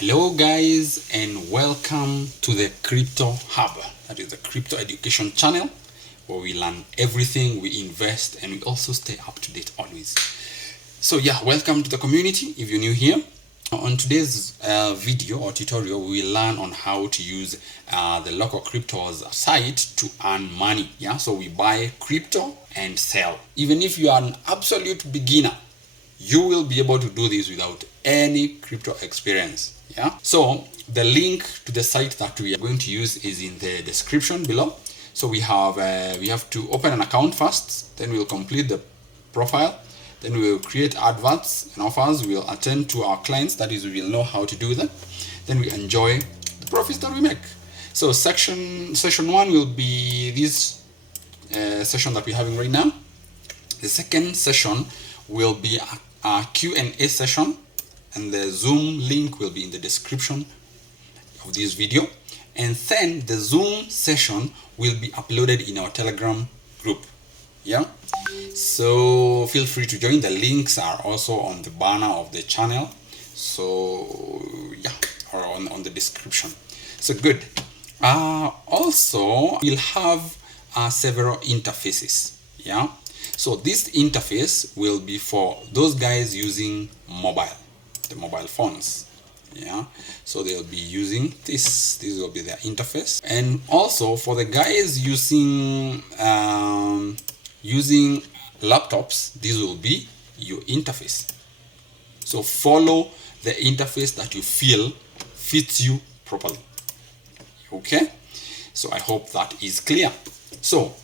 Hello guys, and welcome to the Crypto Hub. That is the crypto education channel where we learn everything, we invest, and we also stay up to date always. So yeah, welcome to the community if you're new here. On today's video or tutorial, we will learn on how to use the local cryptos site to earn money. Yeah, so we buy crypto and sell. Even if you are an absolute beginner, you will be able to do this without any crypto experience. Yeah, so the link to the site that we are going to use is in the description below. So we have to open an account first, then we'll complete the profile, then we will create adverts and offers, we'll attend to our clients, that is, we will know how to do that, then we enjoy the profits that we make. So session 1 will be this session that we're having right now. The second session will be a Q&A session, and the Zoom link will be in the description of this video. And then the Zoom session will be uploaded in our Telegram group. Yeah, so feel free to join. The links are also on the banner of the channel, so yeah, or on the description. So good. Also we'll have several interfaces. Yeah, so this interface will be for those guys using the mobile phones. Yeah, so they'll be using this will be their interface. And also for the guys using laptops, this will be your interface. So follow the interface that you feel fits you properly. Okay, so I hope that is clear. So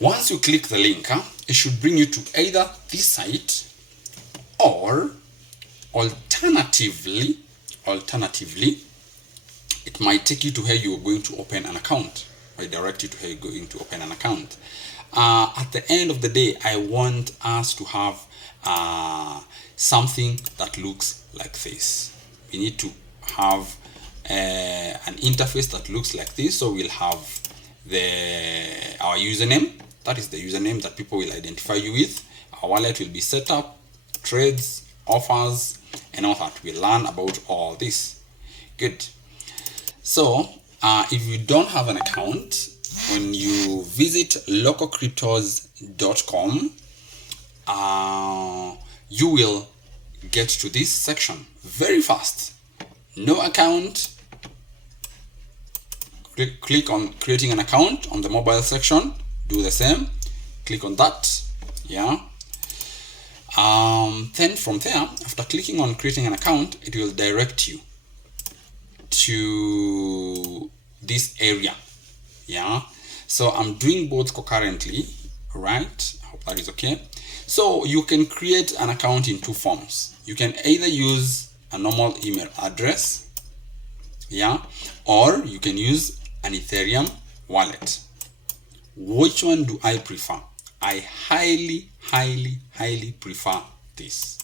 once you click the link, it should bring you to either this site, or alternatively it might take you to where you're going to open an account, or direct you to where you're going to open an account. At the end of the day, I want us to have something that looks like this. We need to have an interface that looks like this. So we'll have our username. That is the username that people will identify you with. Our wallet will be set up, trades, offers, and all that. We'll learn about all this. Good. So if you don't have an account, when you visit localcryptos.com, you will get to this section very fast. No account. Click on creating an account on the mobile section. Do the same. Click on that. Yeah. Then from there, after clicking on creating an account, it will direct you to this area. Yeah, so I'm doing both concurrently, right? I hope that is okay. So you can create an account in two forms. You can either use a normal email address, yeah, or you can use an Ethereum wallet. Which one do I prefer? I highly prefer this.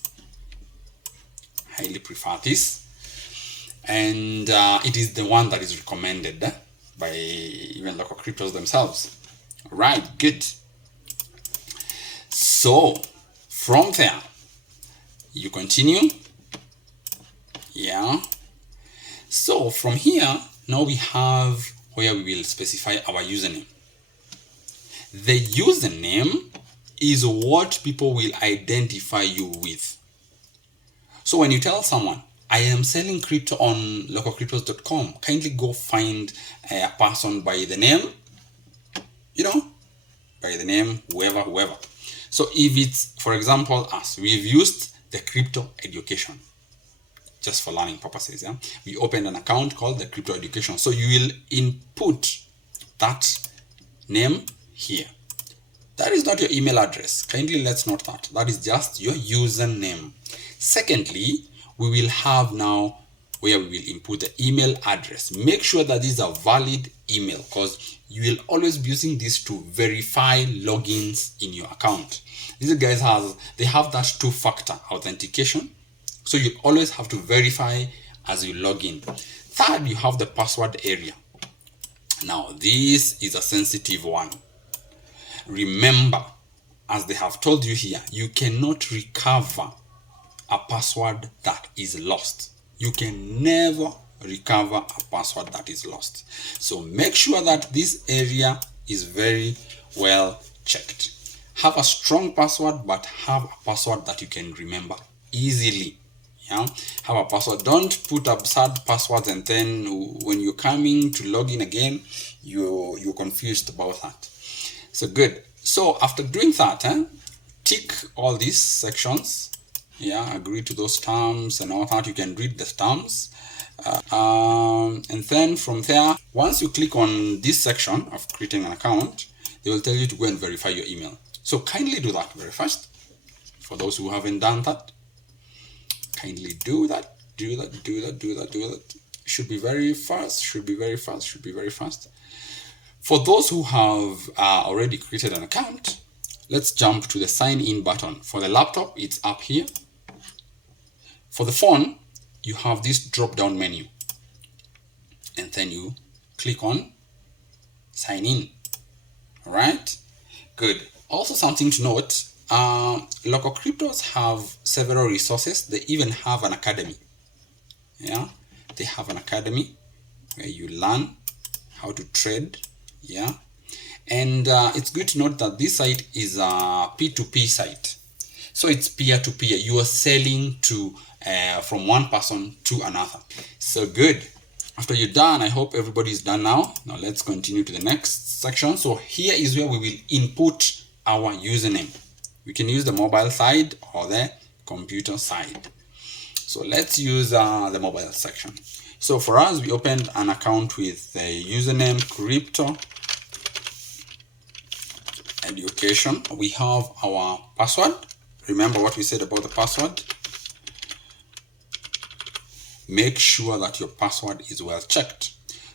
And it is the one that is recommended by even local cryptos themselves. Right, good. So from there, you continue. Yeah. So from here, now we have where we will specify our username. The username is what people will identify you with. So when you tell someone, I am selling crypto on localcryptos.com, kindly go find a person by the name, whoever. So if it's, for example, us, we've used the crypto education just for learning purposes. Yeah, we opened an account called the crypto education. So you will input that name here. That is not your email address. Kindly let's note that. That is just your username. Secondly, we will have now where we will input the email address. Make sure that this is a valid email, because you will always be using this to verify logins in your account. These guys have that two-factor authentication. So you always have to verify as you log in. Third, you have the password area. Now, this is a sensitive one. Remember, as they have told you here, you cannot recover a password that is lost. You can never recover a password that is lost. So make sure that this area is very well checked. Have a strong password, but have a password that you can remember easily. Yeah, have a password. Don't put absurd passwords and then when you're coming to log in again, you're confused about that. So good. So after doing that, tick all these sections. Yeah, agree to those terms and all that. You can read the terms. And then from there, once you click on this section of creating an account, they will tell you to go and verify your email. So kindly do that very fast. For those who haven't done that, kindly do that. Should be very fast. For those who have already created an account, let's jump to the sign in button. For the laptop, it's up here. For the phone, you have this drop down menu, and then you click on sign in. All right, good. Also, something to note, local cryptos have several resources. They even have an academy. Yeah, they have an academy where you learn how to trade. Yeah, and it's good to note that this site is a P2P site. So it's peer-to-peer. You are selling to from one person to another. So good. After you're done, I hope everybody is done now. Now let's continue to the next section. So here is where we will input our username. We can use the mobile side or the computer side. So let's use the mobile section. So for us, we opened an account with the username Crypto Education. We have our password. Remember what we said about the password. Make sure that your password is well checked.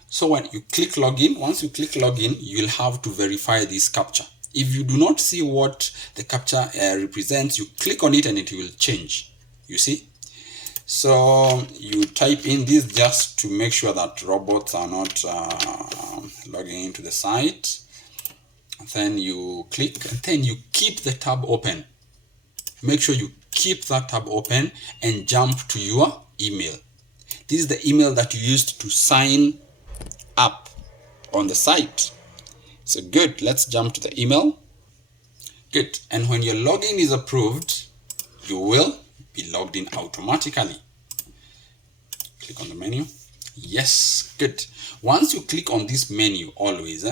So when you click login, once you click login, you'll have to verify this captcha. If you do not see what the captcha represents, you click on it and it will change. You see? So you type in this just to make sure that robots are not logging into the site. And then you click and then you keep the tab open. Make sure you keep that tab open and jump to your email. This is the email that you used to sign up on the site. So good, let's jump to the email. Good, and when your login is approved, you will be logged in automatically. Click on the menu. Yes, good. Once you click on this menu, always,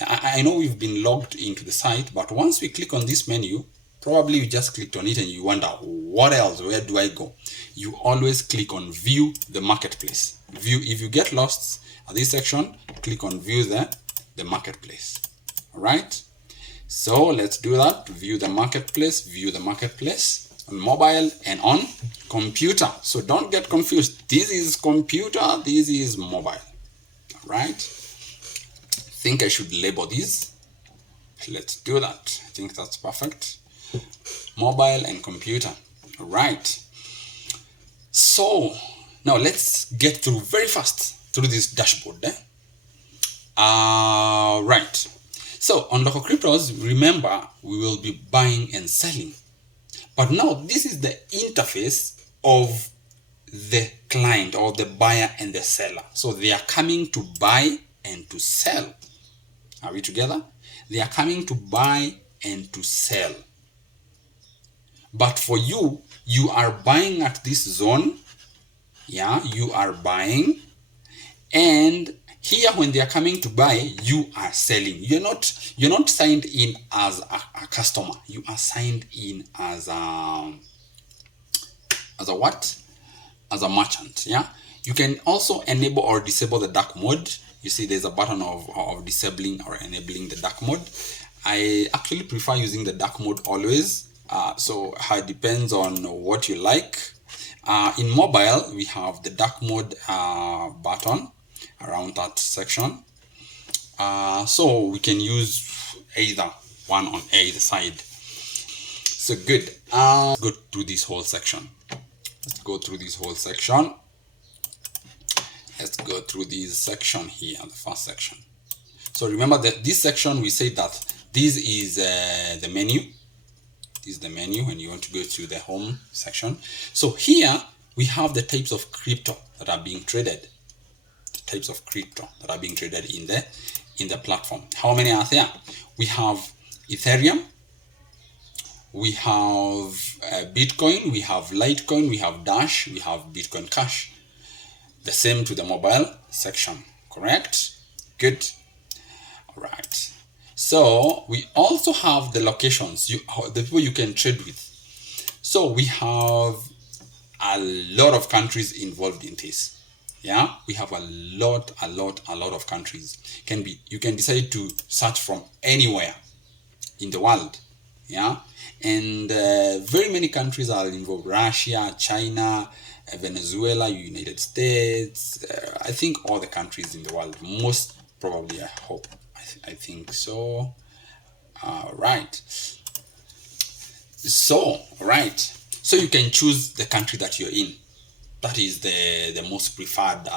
I know we've been logged into the site, but once we click on this menu, probably you just clicked on it and you wonder, what else? Where do I go? You always click on view the marketplace. View, if you get lost at this section, click on view the marketplace. All right. So let's do that. View the marketplace on mobile and on computer. So don't get confused. This is computer, this is mobile. All right. I think I should label these. Let's do that. I think that's perfect. Mobile and computer. All right. So now let's get through very fast through this dashboard. Right. So on local cryptos, remember we will be buying and selling. But now this is the interface of the client or the buyer and the seller. So they are coming to buy and to sell. Are we together? They are coming to buy and to sell. But for you, you are buying at this zone. Yeah, you are buying. And here when they are coming to buy, you are selling. You're not signed in as a customer. You are signed in as a what? As a merchant. Yeah. You can also enable or disable the dark mode. You see there's a button of disabling or enabling the dark mode. I actually prefer using the dark mode always. So it depends on what you like. In mobile, we have the dark mode button around that section. So we can use either one on either side. So good. Let's go through this whole section. Let's go through this section here, the first section. So remember that this section, we say that this is the menu. This is the menu when you want to go to the home section. So here we have the types of crypto that are being traded. The types of crypto that are being traded in the platform. How many are there? We have Ethereum, we have Bitcoin, we have Litecoin, we have Dash, we have Bitcoin Cash. The same to the mobile section, correct? Good. All right. So we also have the locations, the people you can trade with. So we have a lot of countries involved in this. Yeah, we have a lot of countries. You can decide to search from anywhere in the world. Yeah, and very many countries are involved: Russia, China, Venezuela, United States. I think all the countries in the world. Most probably, I hope. I think so. Right. So you can choose the country that you're in. That is the most preferred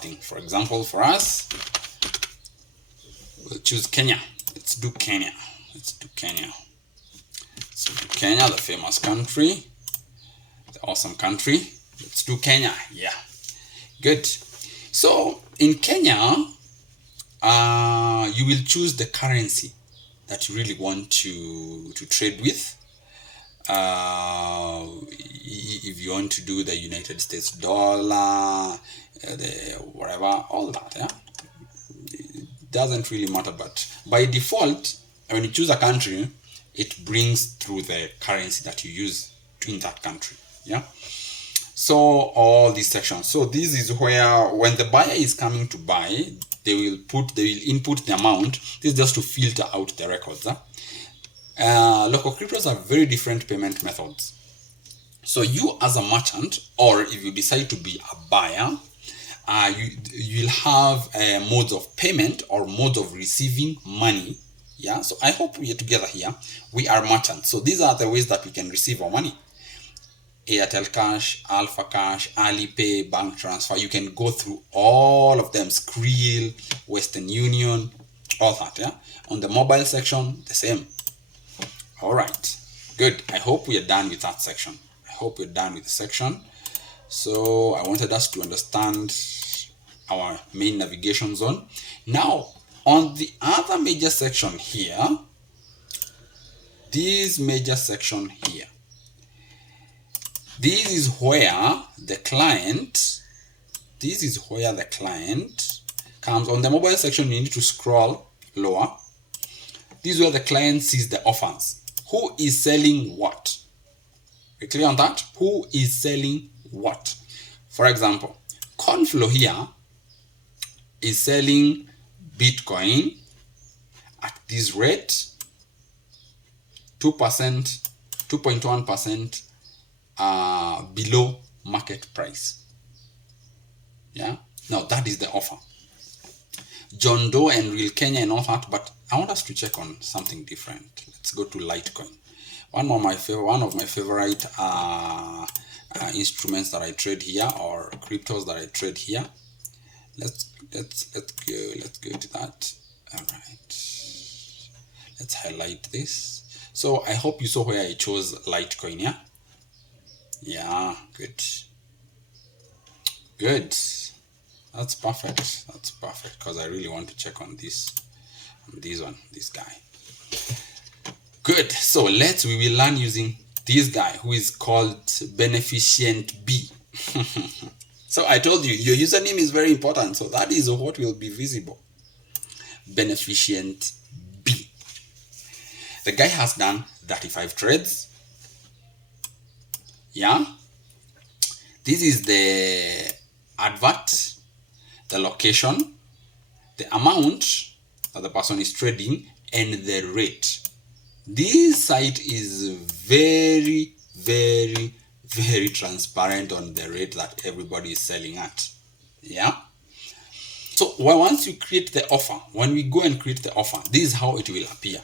thing. For example, for us, we'll choose Kenya. Let's do Kenya, the famous country, the awesome country. Let's do Kenya. Yeah, good. So in Kenya, you will choose the currency that you really want to trade with. If you want to do the United States dollar, the whatever, all that, yeah, it doesn't really matter. But by default, when you choose a country, it brings through the currency that you use in that country. Yeah. So all these sections. So this is where when the buyer is coming to buy, they will input the amount. This is just to filter out the records. Local cryptos are very different payment methods. So you as a merchant, or if you decide to be a buyer, you'll have modes of payment or modes of receiving money. Yeah, so I hope we are together here. We are merchants. So these are the ways that we can receive our money. Airtel Cash, Alpha Cash, Alipay, bank transfer. You can go through all of them. Skrill, Western Union, all that. Yeah. On the mobile section, the same. All right. Good. I hope we are done with that section. So I wanted us to understand our main navigation zone. Now, on the other major section here, this is where the client comes. On the mobile section, you need to scroll lower. This is where the client sees the offers. Who is selling what? We're clear on that? Who is selling what? For example, Conflow here is selling Bitcoin at this rate, 2%, 2.1% below market price. Yeah. Now that is the offer. John Doe and Real Kenya and all that, but I want us to check on something different. Let's go to Litecoin. One of my favorite instruments that I trade here, or cryptos that I trade here. Let's go to that. All right. Let's highlight this. So I hope you saw where I chose Litecoin. Yeah. Yeah. Good. That's perfect. Because I really want to check on this guy. Good. So we will learn using this guy who is called Beneficient B. So I told you your username is very important. So that is what will be visible. Beneficient B. The guy has done 35 trades. Yeah. This is the advert, the location, the amount that the person is trading, and the rate. This site is very, very, very transparent on the rate that everybody is selling at. Yeah. So once you create the offer, when we go and create the offer, this is how it will appear.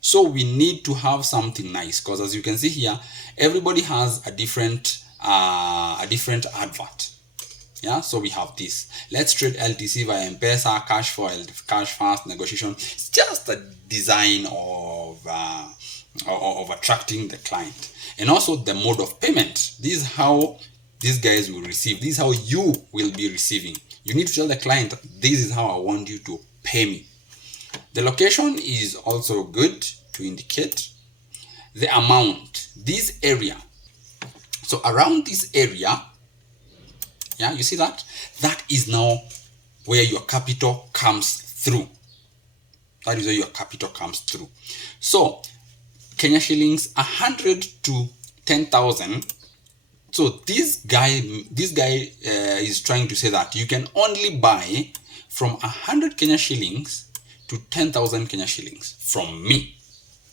So we need to have something nice, because as you can see here, everybody has a different advert. Yeah, so we have this. Let's trade LTC via M-Pesa, cash fast, negotiation. It's just a design of or of attracting the client. And also the mode of payment. This is how these guys will receive. This is how you will be receiving. You need to tell the client, this is how I want you to pay me. The location is also good to indicate the amount. This area. So around this area, yeah, you see that? That is now where your capital comes through. That is where your capital comes through. So Kenya shillings 100 to 10,000. So this guy is trying to say that you can only buy from 100 Kenya shillings to 10,000 Kenya shillings from me.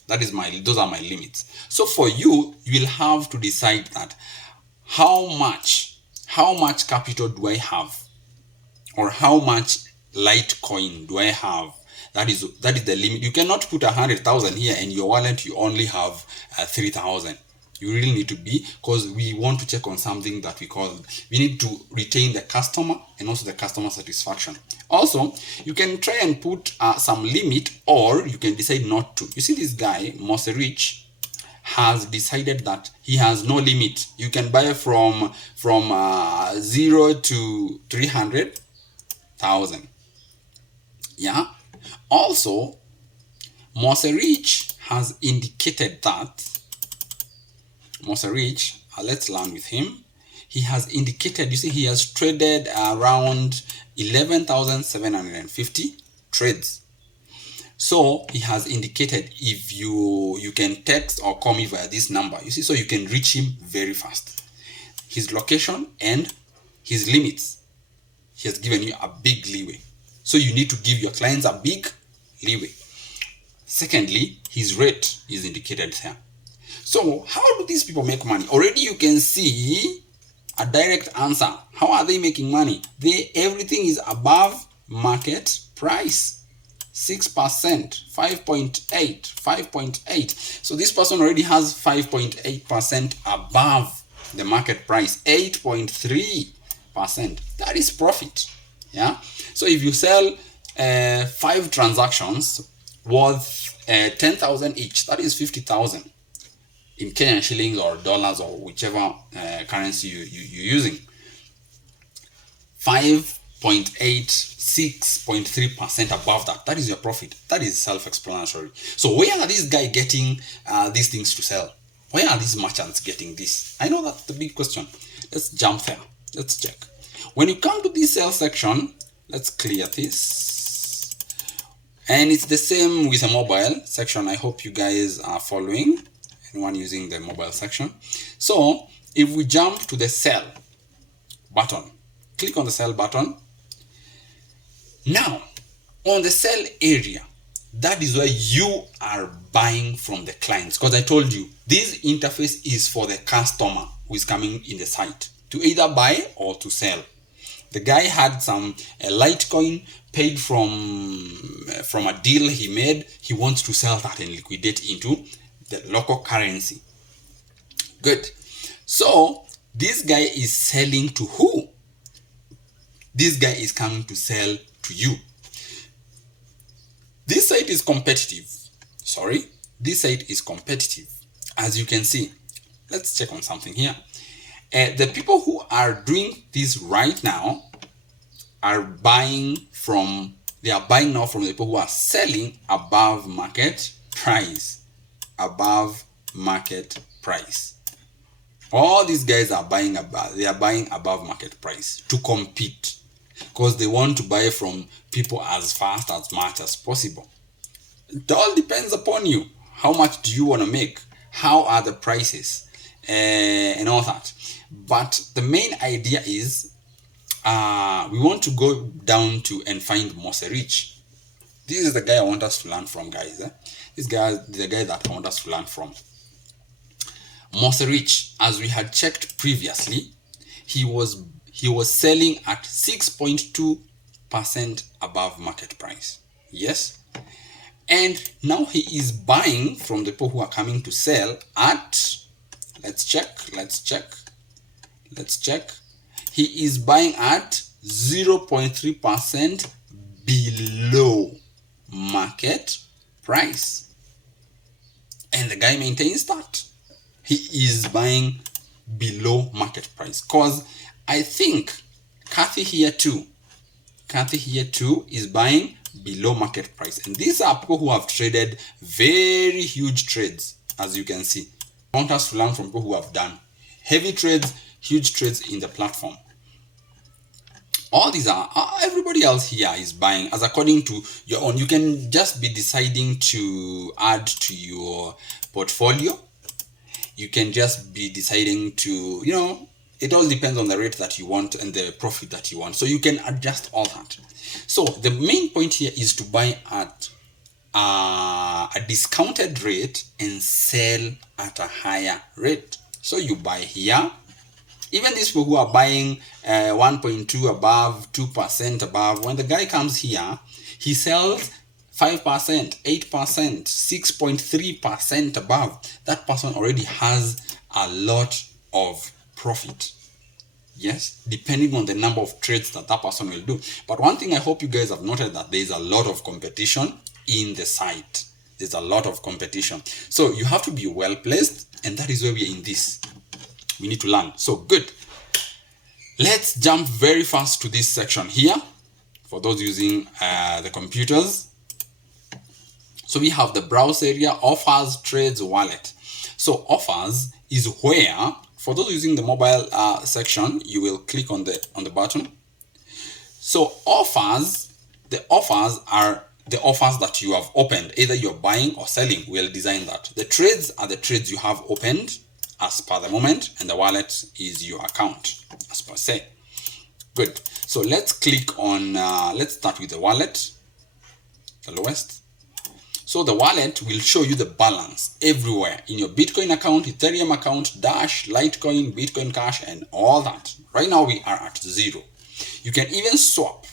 Those are my limits. So for you, you will have to decide that how much capital do I have, or how much Litecoin do I have. That is the limit. You cannot put 100,000 here and your wallet you only have 3,000. You really need to be, because we want to check on something that we need to retain the customer and also the customer satisfaction. Also, you can try and put some limit, or you can decide not to. You see, this guy Moserich has decided that he has no limit. You can buy from 0 to 300,000. Yeah. Also, Moserich has indicated that let's learn with him. He has indicated, you see, he has traded around 11,750 trades. So he has indicated if you can text or call me via this number, you see, so you can reach him very fast. His location and his limits, he has given you a big leeway. So you need to give your clients a big leeway. Secondly, his rate is indicated here. So how do these people make money? Already you can see a direct answer. How are they making money? Everything is above market price. 6%, 5.8, 5.8. So this person already has 5.8% above the market price, 8.3%. That is profit. Yeah. So if you sell 5 transactions worth 10,000 each, that is 50,000 in Kenyan shillings or dollars or whichever currency you're using. 5.8, 6.3% above that. That is your profit. That is self-explanatory. So where are these guys getting these things to sell? Where are these merchants getting this? I know that's the big question. Let's jump there. Let's check. When you come to this sales section, let's clear this. And it's the same with the mobile section. I hope you guys are following. Anyone using the mobile section. So if we jump to the sell button, click on the sell button. Now, on the sell area, that is where you are buying from the clients. Because I told you, this interface is for the customer who is coming in the site to either buy or to sell. The guy had a Litecoin paid from a deal he made. He wants to sell that and liquidate into the local currency. Good. So this guy is selling to who? This guy is coming to sell to you. This site is competitive. This site is competitive. As you can see, let's check on something here. The people who are doing this right now are buying now from the people who are selling above market price. Above market price. All these guys are buying above market price to compete, because they want to buy from people as fast as much as possible. It all depends upon you. How much do you want to make? How are the prices? And all that. But the main idea is we want to go down to and find Moserich. This is the guy I want us to learn from, guys. This guy is the guy that I want us to learn from. Moserich, as we had checked previously, he was selling at 6.2% above market price. Yes. And now he is buying from the people who are coming to sell at, let's check. He is buying at 0.3% below market price. And the guy maintains that. He is buying below market price. Because I think Kathy here too is buying below market price. And these are people who have traded very huge trades, as you can see. I want us to learn from people who have done heavy trades, huge trades in the platform. All these are, everybody else here is buying as according to your own. You can just be deciding to add to your portfolio. You can just be deciding to, it all depends on the rate that you want and the profit that you want. So you can adjust all that. So the main point here is to buy at a discounted rate and sell at a higher rate. So you buy here. Even these people who are buying 1.2 above, 2% above, when the guy comes here, he sells 5%, 8%, 6.3% above. That person already has a lot of profit. Yes, depending on the number of trades that person will do. But one thing I hope you guys have noted that there is a lot of competition in the site. There's a lot of competition. So you have to be well placed, and that is where we are in this. We need to learn. So good. Let's jump very fast to this section here for those using the computers. So we have the browse area, offers, trades, wallet. So offers is where, for those using the mobile section, you will click on the button. So offers, the offers are the offers that you have opened, either you're buying or selling. We'll design that. The trades are the trades you have opened as per the moment, and the wallet is your account as per se. Good. So let's click on let's start with the wallet, the lowest. So the wallet will show you the balance everywhere in your Bitcoin account, Ethereum account, Dash, Litecoin, Bitcoin Cash, and all that. Right now we are at 0. You can even swap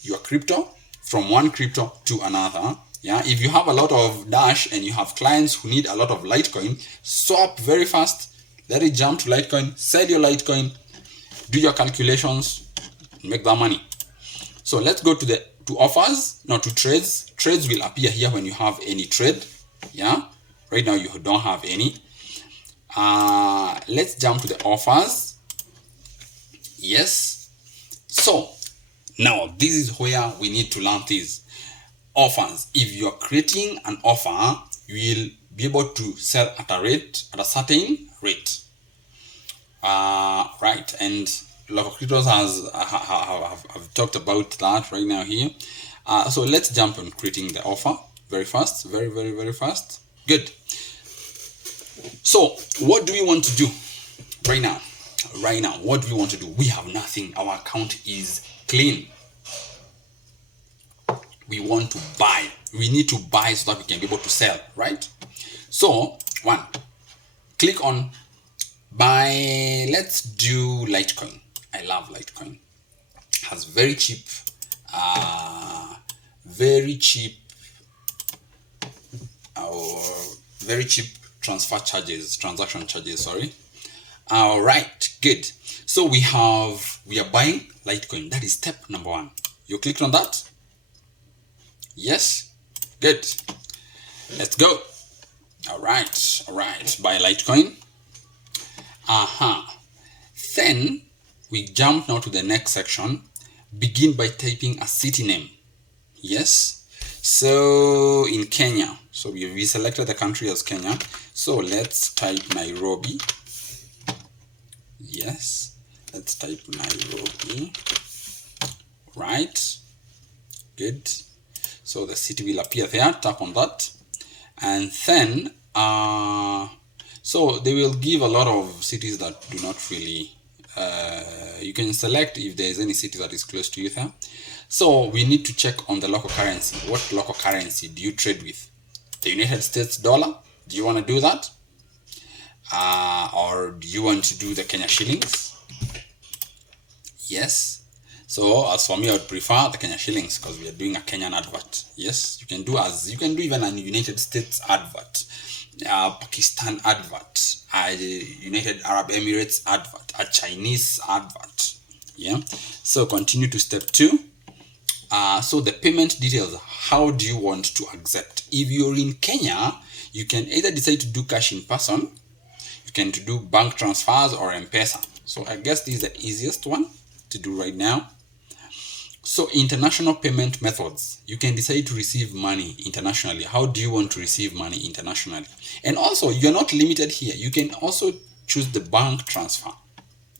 your crypto from one crypto to another. Yeah, if you have a lot of Dash and you have clients who need a lot of Litecoin, swap very fast. Let it jump to Litecoin, sell your Litecoin, do your calculations, make that money. So let's go to offers, not to trades. Trades will appear here when you have any trade. Yeah, right now you don't have any. Let's jump to the offers. Yes. So now this is where we need to learn these offers. If you're creating an offer, you will be able to sell at a certain rate. Right, and Local Cryptos have talked about that right now here. So let's jump on creating the offer very fast, very fast. Good. So what do we want to do right now? What do we want to do? We have nothing. Our account is clean. We want to buy. We need to buy so that we can be able to sell, right? So one, click on buy. Let's do Litecoin. I love Litecoin. It has very cheap transaction charges, sorry. All right, good. So we are buying Litecoin. That is step number 1. You clicked on that. Yes, good. Let's go. All right. Buy Litecoin. Then we jump now to the next section. Begin by typing a city name. Yes. So in Kenya, so we selected the country as Kenya. So let's type Nairobi. Yes. Let's type Nairobi. Right. Good. So the city will appear there. Tap on that. And then, so they will give a lot of cities that do not really, you can select if there is any city that is close to you there. So we need to check on the local currency. What local currency do you trade with? The United States dollar? Do you want to do that? Or do you want to do the Kenya shillings? Yes. So as for me, I would prefer the Kenya shillings because we are doing a Kenyan advert. Yes, you can do even a United States advert, Pakistan advert, a United Arab Emirates advert, a Chinese advert. Yeah. So continue to step 2. So the payment details. How do you want to accept? If you're in Kenya, You can either decide to do cash in person, you can do bank transfers or M-Pesa. So I guess this is the easiest one to do right now. So international payment methods, you can decide to receive money internationally. How do you want to receive money internationally? And also, you're not limited here. You can also choose the bank transfer.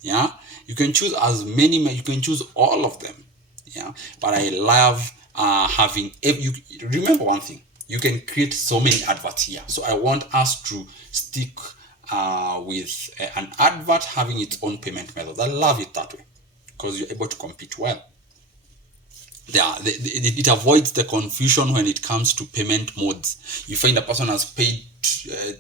Yeah, you can choose as many, you can choose all of them. Yeah, but I love having, if you remember one thing, you can create so many adverts here. So I want us to stick with an advert having its own payment method. I love it that way because you're able to compete well. Yeah, it avoids the confusion when it comes to payment modes. You find a person has paid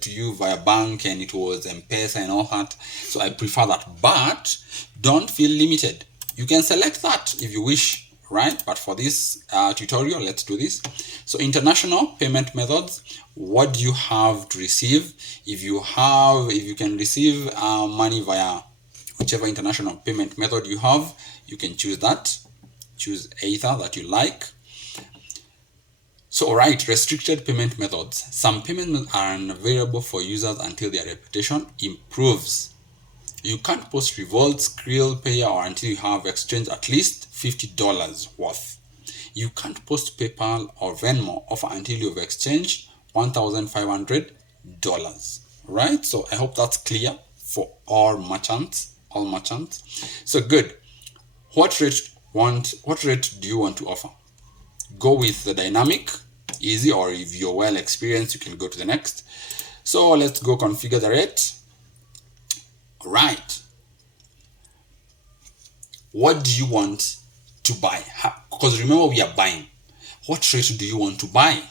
to you via bank and it was M-Pesa and all that. So I prefer that, but don't feel limited. You can select that if you wish, right? But for this tutorial, let's do this. So international payment methods, what do you have to receive? If you can receive money via whichever international payment method you have, you can choose that. Choose either that you like. So, alright, restricted payment methods. Some payment methods are unavailable for users until their reputation improves. You can't post Revolt, Skrill, Payer, or until you have exchanged at least $50 worth. You can't post PayPal or Venmo offer until you've exchanged $1,500. Right? So I hope that's clear for all merchants. So good. What rate do you want to offer? Go with the dynamic, easy, or if you're well experienced, you can go to the next. So let's go configure the rate. Right. What do you want to buy? Because remember, we are buying. What rate do you want to buy?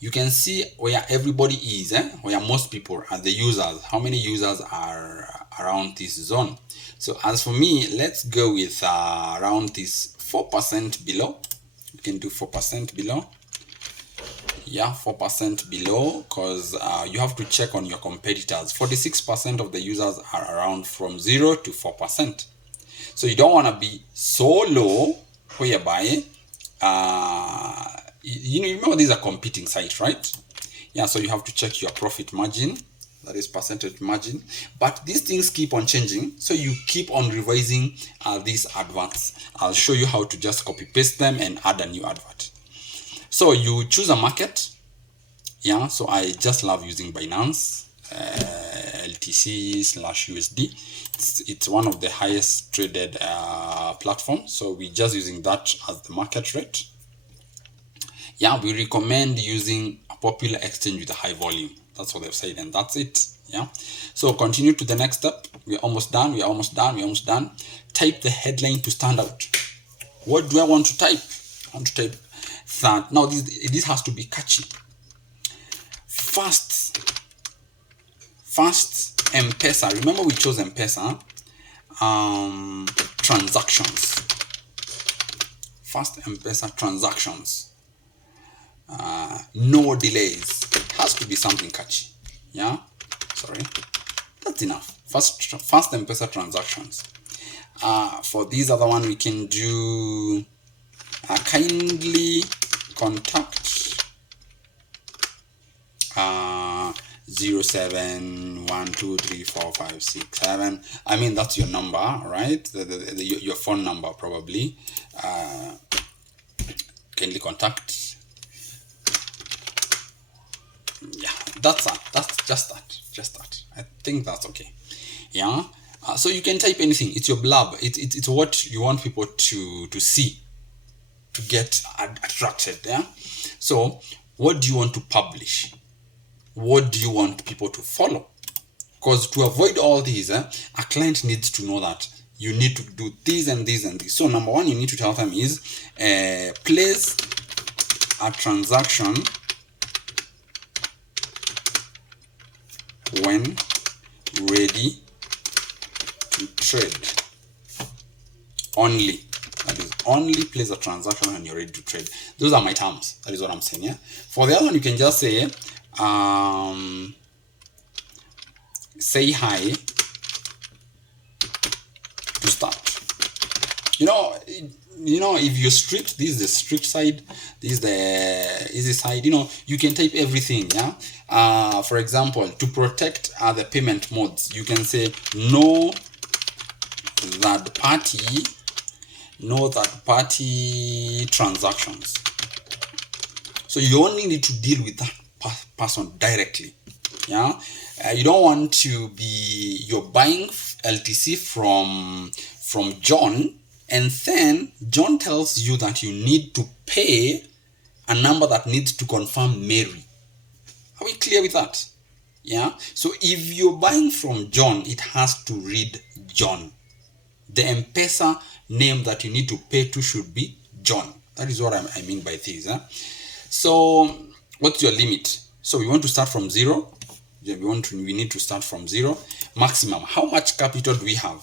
You can see where everybody is, where most people are, the users. How many users are around this zone? So as for me, let's go with around this 4% below. You can do 4% below. Yeah, 4% below, because you have to check on your competitors. 46% of the users are around from 0 to 4%. So you don't want to be so low whereby you remember these are competing sites, right? Yeah, so you have to check your profit margin, that is percentage margin. But these things keep on changing, so you keep on revising these adverts. I'll show you how to just copy paste them and add a new advert. So you choose a market. Yeah, so I just love using Binance LTC/USD. It's one of the highest traded platforms, so we're just using that as the market rate. Yeah, we recommend using a popular exchange with a high volume. That's what they've said, and that's it. Yeah, so continue to the next step. We're almost done. Type the headline to stand out. What do I want to type? I want to type that. Now this has to be catchy. Fast M-Pesa. Remember, we chose M-Pesa. Transactions. Fast M-Pesa transactions. No delays. It has to be something catchy. Yeah, sorry, that's enough. Fast M-Pesa transactions. For these other one, we can do kindly contact 07123456. I mean, that's your number, right? Your phone number probably. Kindly contact. Yeah, that's just that. I think that's okay. Yeah. So you can type anything. It's your blurb. It's what you want people to see, to get attracted. Yeah. So what do you want to publish? What do you want people to follow? Because to avoid all these, a client needs to know that you need to do this and this and this. So number one, you need to tell them is place a transaction when ready to trade. Only. That is, only place a transaction when you're ready to trade. Those are my terms. That is what I'm saying. Yeah. For the other one, you can just say say hi to start. You know, if you're strict, this is the strict side, this is the easy side. You can type everything. For example, to protect the payment modes, you can say no third party transactions. So you only need to deal with that person directly. You don't want to be, you're buying LTC from John, and then John tells you that you need to pay a number that needs to confirm Mary. Are we clear with that? So if you're buying from John, it has to read John. The M-Pesa name that you need to pay to should be John. That is what I mean by this. So what's your limit? So we want to start from 0. We need to start from 0. Maximum. How much capital do we have?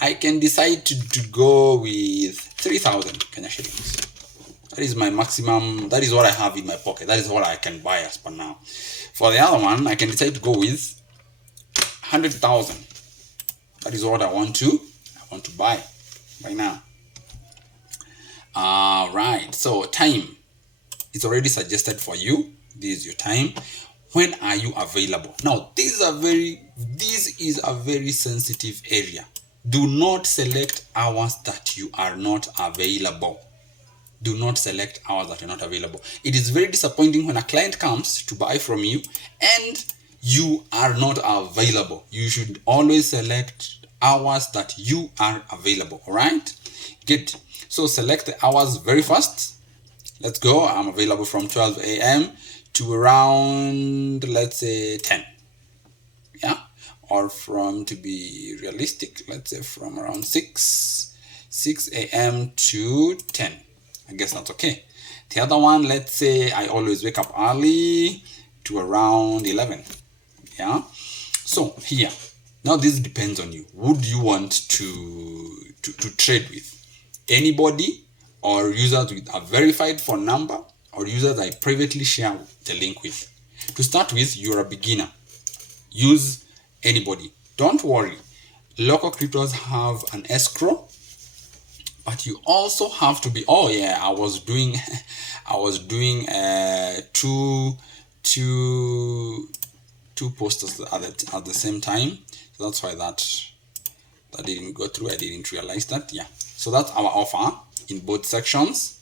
I can decide to go with 3,000 Kenya shillings. That is my maximum. That is what I have in my pocket. That is what I can buy as per now. For the other one, I can decide to go with 100,000. That is what I want to buy right now. Right. So time. It's already suggested for you. This is your time. When are you available? Now, this is a very sensitive area. Do not select hours that you are not available. Do not select hours that are not available. It is very disappointing when a client comes to buy from you and you are not available. You should always select hours that you are available. All right? Good. So select the hours very fast. Let's go. I'm available from 12 a.m. to around, let's say, 10. Or to be realistic, let's say from around 6 a.m. to 10. I guess that's okay. The other one, let's say I always wake up early to around 11. So here, now this depends on you. Would you want to trade with anybody, or users with a verified phone number, or users I privately share the link with? To start with, you're a beginner. Use anybody. Don't worry. Local cryptos have an escrow, but you also have to be. Oh yeah, I was doing two posters at the same time. So that's why that didn't go through. I didn't realize that. So that's our offer in both sections.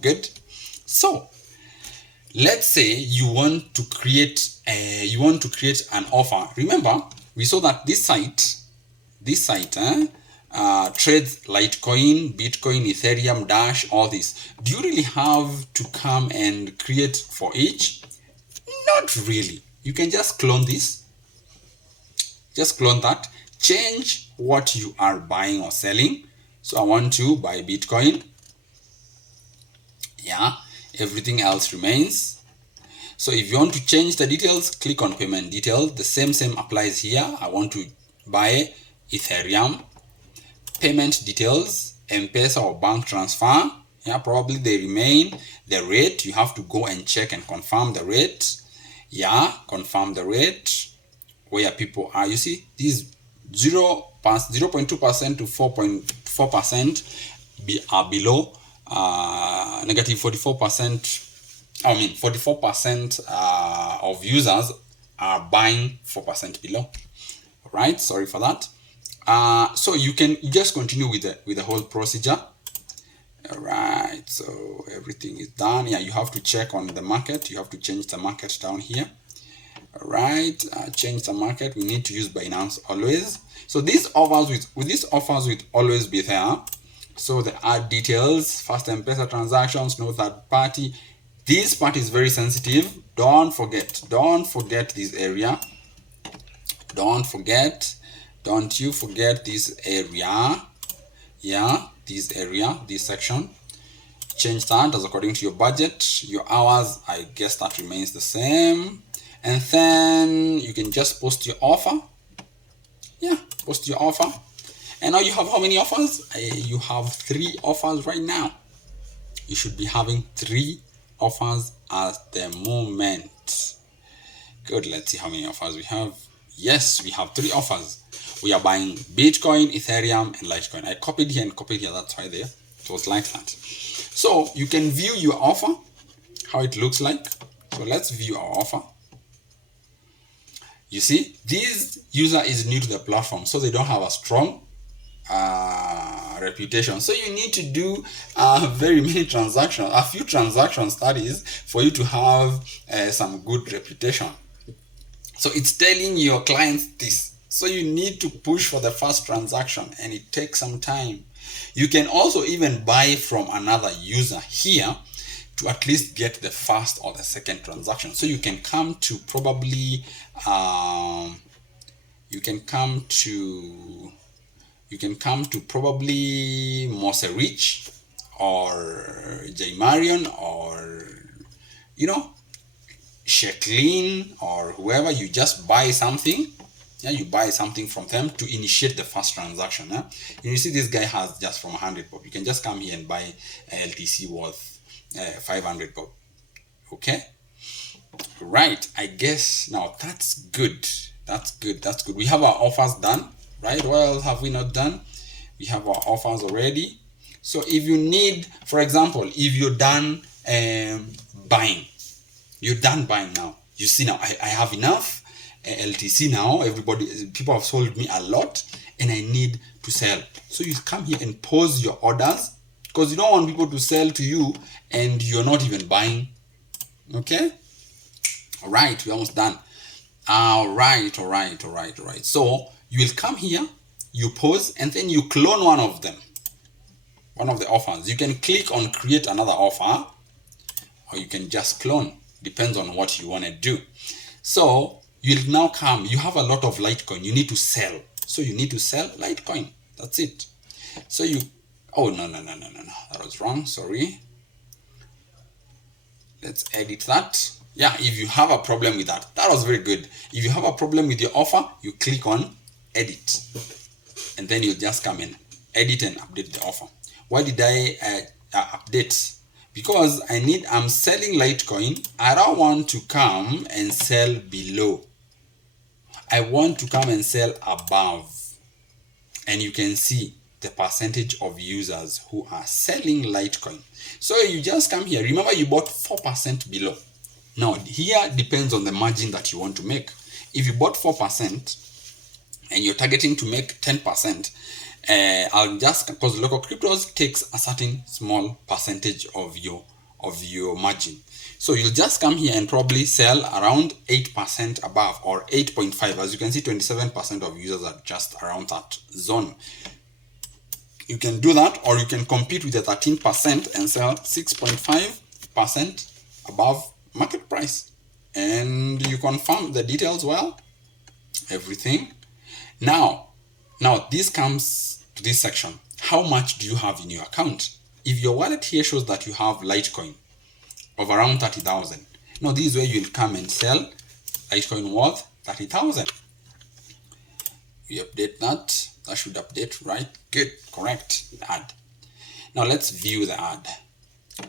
Good. So let's say you want to create an offer. Remember, we saw that this site trades Litecoin, Bitcoin, Ethereum, Dash, all this. Do you really have to come and create for each? Not really. You can just clone this. Just clone that. Change what you are buying or selling. So I want to buy Bitcoin. Everything else remains. So if you want to change the details, click on payment details. The same applies here. I want to buy Ethereum. Payment details, M-Pesa or bank transfer. Probably they remain. The rate, you have to go and check and confirm the rate. Confirm the rate where people are. You see, these 0.2% to 4.4% are below. Negative 44%. 44% of users are buying 4% below. All right, sorry for that. So you can just continue with the whole procedure. All right, so everything is done. You have to check on the market. You have to change the market down here. All right, change the market. We need to use Binance always. So these offers will always be there. So the add details, fast M-Pesa transactions, no third party. This part is very sensitive. Don't forget this area. Don't you forget this area. This section. Change that as according to your budget. Your hours, I guess that remains the same. And then you can just post your offer. Post your offer. And now you have how many offers? You have 3 offers right now. You should be having 3 offers at the moment. Good. Let's see how many offers we have. Yes, we have 3 offers. We are buying Bitcoin, Ethereum, and Litecoin. I copied here and copied here. That's why there. It was like that. So you can view your offer, how it looks like. So let's view our offer. You see, this user is new to the platform, so they don't have a strong reputation. So you need to do very many transactions, a few transaction studies for you to have some good reputation. So it's telling your clients this. So you need to push for the first transaction, and it takes some time. You can also even buy from another user here to at least get the first or the second transaction. So you can come to probably probably Mose Rich or J Marion or Sheklin or whoever. You just buy something. Yeah, you buy something from them to initiate the first transaction. And you see this guy has just from 100 bob. You can just come here and buy LTC worth 500 bob. Okay, right. I guess now that's good. That's good. We have our offers done, right? What else have we not done? We have our offers already. So if you need, for example, if you're done buying, now. You see now I have enough LTC now. People have sold me a lot, and I need to sell. So you come here and pause your orders, because you don't want people to sell to you and you're not even buying. Okay, all right, we're almost done. All right. So you will come here, you pause, and then you clone one of them, one of the offers. You can click on create another offer, or you can just clone, depends on what you want to do. So you'll now come, you have a lot of Litecoin, you need to sell. So you need to sell Litecoin. That's it. So you, oh, no, that was wrong, sorry. Let's edit that. Yeah, if you have a problem with that was very good. If you have a problem with your offer, you click on edit, and then you just come and edit and update the offer. Why did I update? Because I'm selling Litecoin. I don't want to come and sell below. I want to come and sell above. And you can see the percentage of users who are selling Litecoin. So you just come here. Remember, you bought 4% below. Now, here depends on the margin that you want to make. If you bought 4% and you're targeting to make 10%, I'll just, because local cryptos takes a certain small percentage of your margin. So you'll just come here and probably sell around 8% above, or 8.5. As you can see, 27% of users are just around that zone. You can do that, or you can compete with the 13% and sell 6.5% above market price. And you confirm the details well, everything. Now this comes to this section. How much do you have in your account? If your wallet here shows that you have Litecoin of around 30,000, now this is where you'll come and sell Litecoin worth 30,000. We update that. That should update, right? Good, correct. Add. Now let's view the ad.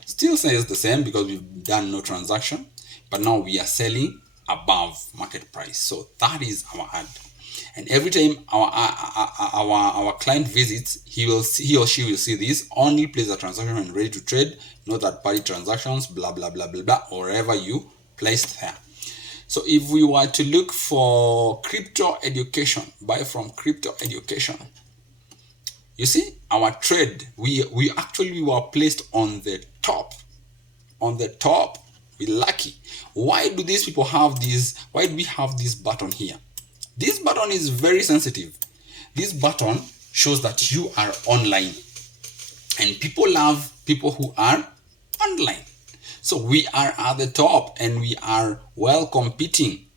Still says the same because we've done no transaction, but now we are selling above market price. So that is our ad. And every time our client visits, he or she will see this. Only place a transaction when ready to trade. No third-party transactions, blah, blah, blah, blah, blah, or wherever you placed there. So if we were to look for crypto education, buy from crypto education, you see our trade, we actually were placed on the top. On the top, we're lucky. Why do these people have this? Why do we have this button here? This button is very sensitive. This button shows that you are online, and people love people who are online. So we are at the top, and we are well competing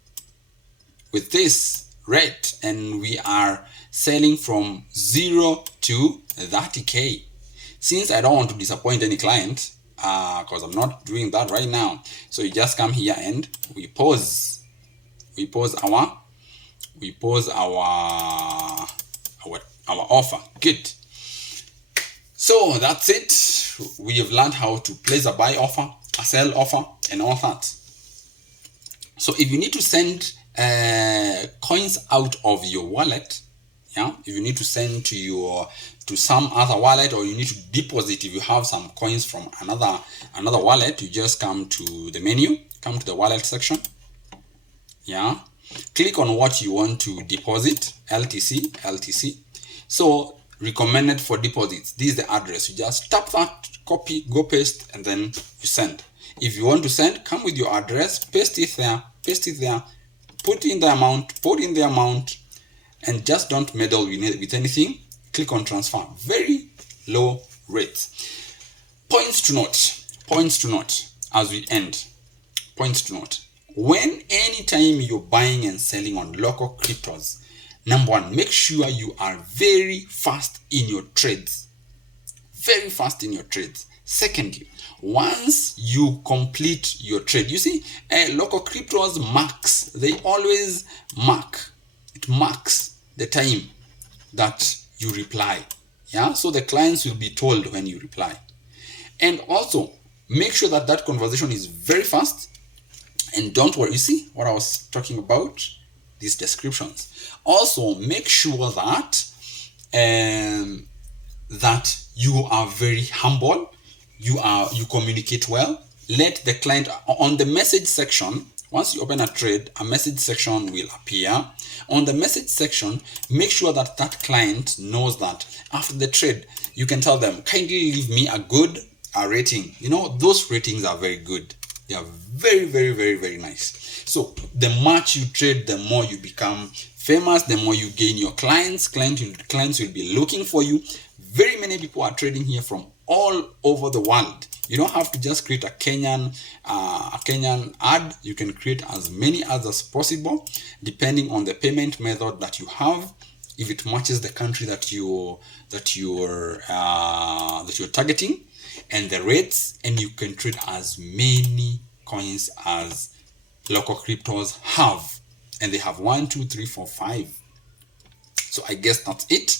with this rate, and we are selling from 0 to 30K. Since I don't want to disappoint any client, because I'm not doing that right now, so you just come here and we pause our offer. Good. So that's it. We have learned how to place a buy offer, a sell offer, and all that. So if you need to send coins out of your wallet, yeah, if you need to send to to some other wallet, or you need to deposit. If you have some coins from another wallet, you just come to the menu, come to the wallet section, click on what you want to deposit, LTC. So recommended for deposits, this is the address. You just tap that, copy, go paste, and then you send. If you want to send, come with your address, paste it there, put in the amount, and just don't meddle with anything. Click on transfer. Very low rates. Points to note as we end. Points to note. When anytime you're buying and selling on local cryptos, number one, make sure you are very fast in your trades. Secondly, once you complete your trade, you see, local cryptos marks, they always marks the time that you reply. So the clients will be told when you reply. And also make sure that conversation is very fast. And don't worry, you see what I was talking about, these descriptions. Also make sure that that you are very humble, you communicate well. Let the client, on the message section, once you open a trade, a message section will appear. On the message section, make sure that client knows that after the trade, you can tell them, kindly leave me a good rating. Those ratings are very good. They are very, very, very, very nice. So the more you trade, the more you become famous, the more you gain your clients. Clients will be looking for you. Very many people are trading here from all over the world. You don't have to just create a Kenyan ad. You can create as many ads as possible, depending on the payment method that you have. If it matches the country that you're targeting, and the rates, and you can trade as many coins as local cryptos have. And they have 1, 2, 3, 4, 5. So I guess that's it.